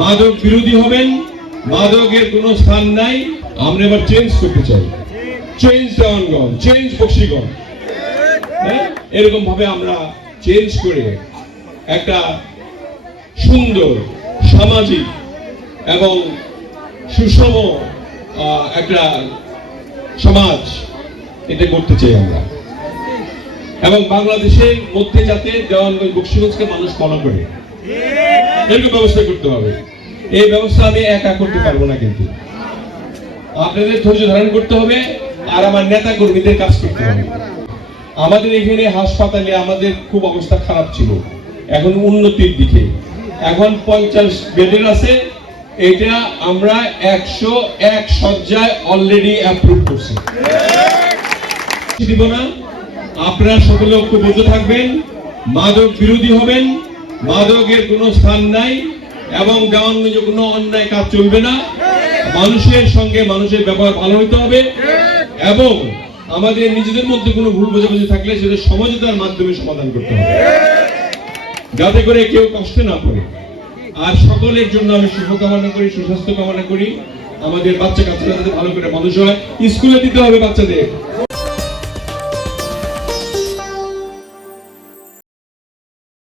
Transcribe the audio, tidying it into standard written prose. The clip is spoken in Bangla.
মাদক বিরোধী হবেন, মাদকের কোনো স্থান নাই। আমরা এবার চেঞ্জ করতে চাই, চেঞ্জ দেওয়ানগঞ্জ, চেঞ্জ বক্সিগঞ্জ, এরকম ভাবে আমরা চেঞ্জ করে একটা সুন্দর সামাজিক এবং সুষম একটা সমাজ এটা করতে চাই আমরা। এবং বাংলাদেশের মধ্যে যাতে দেওয়ানগঞ্জ বক্সিগঞ্জকে মানুষ ফলো করে এরকম ব্যবস্থা করতে হবে। এই ব্যবস্থা আমি একা করতে পারবো না, কিন্তু আপনাদের ধৈর্য ধারণ করতে হবে আর আমার নেতা কর্মীদের কাজ করতে হবে। আমাদের এখানে হাসপাতালে আমাদের খুব অবস্থা খারাপ ছিল, এখন উন্নতির দিকে, এখন 50 বেডের আছে। এটা আমরা 101 শয্যায় অলরেডি অ্যাপ্রুভ করছি। দিব না, আপনারা সকলে ঐক্যবদ্ধ থাকবেন, মাদক বিরোধী হবেন, মাদকের কোনো স্থান নাই এবং দেওয়ানগঞ্জে কোনো অন্যায় কাজ চলবে না। মানুষের সঙ্গে মানুষের ব্যবহার ভালো হইতে হবে এবং আমাদের নিজেদের মধ্যে কোনো ভুল বোঝাবুঝি থাকলে সেটা সমঝোতার মাধ্যমে সমাধান করতে হবে, যাতে করে কেউ কষ্টে না পড়ে। আর সকলের জন্য আমি শুভকামনা করি, সুস্বাস্থ্য কামনা করি। আমাদের বাচ্চা কাচ্চারা যাতে ভালো করে মানুষ হয়, স্কুলে দিতে হবে বাচ্চাদের।